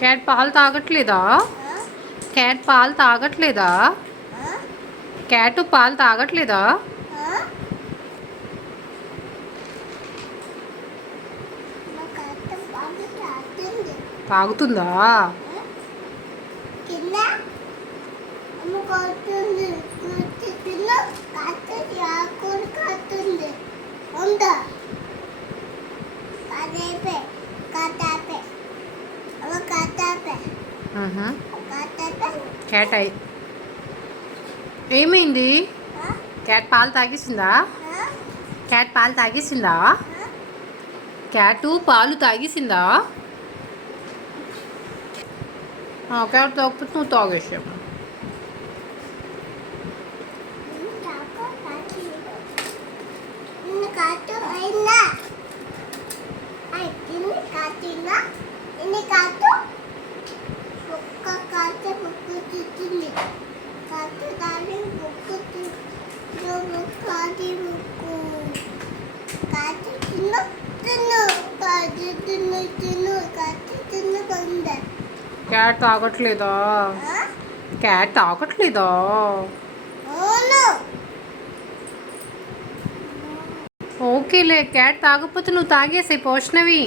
Cat పాలు తాగట్లేదా? Cat పాలు తాగట్లేదా? Cat పాలు తాగట్లేదా? తాగుతుందా? క్యాట్ అయి ఏమైంది? క్యాట్ పాలు తాగేసిందా? క్యాట్ పాలు తాగేసిందా? క్యాటు పాలు తాగేసిందా? క్యాట్ తాగకపోతే నువ్వు తాగేసావు. క్యాట్ తాగట్లేదా? క్యాట్ తాగట్లేదా? ఓకేలే, క్యాట్ తాగకపోతే నువ్వు తాగేసాయి పోషణవి.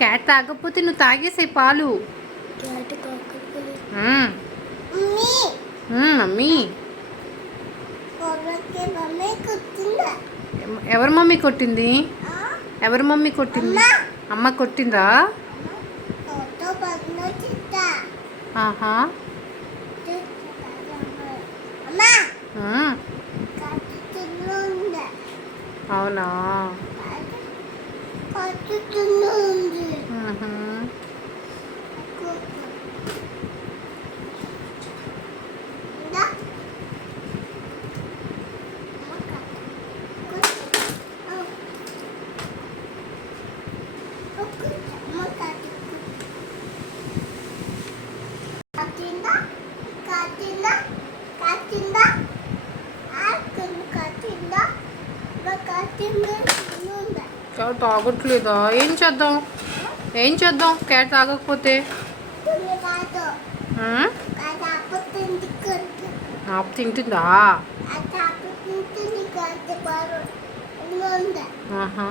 క్యాట్ తాగకపోతే నువ్వు తాగేసాయి పాలు. మమ్మీ ఎవరు మమ్మీ కొట్టింది? ఎవరు మమ్మీ కొట్టింది? అమ్మ కొట్టిందా? ఆహా, అవునా? క్యాట్ తాగట్లేదా? ఏం చేద్దాం? ఏం చేద్దాం క్యాట్ తాగకపోతే? ఆపు తింటుందా? ఆహా,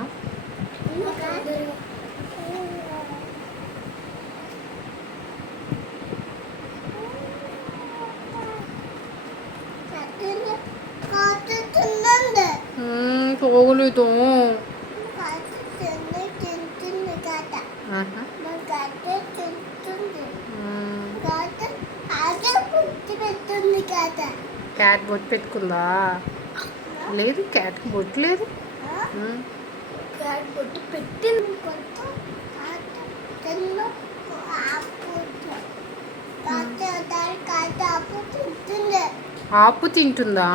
పోగలేదు. క్యాట్ బొట్టు పెట్టుకుందా? లేదు, క్యాట్కి బొట్టు లేదు. క్యాట్ బొట్టు పెట్టింది. ఆపు తింటుందా?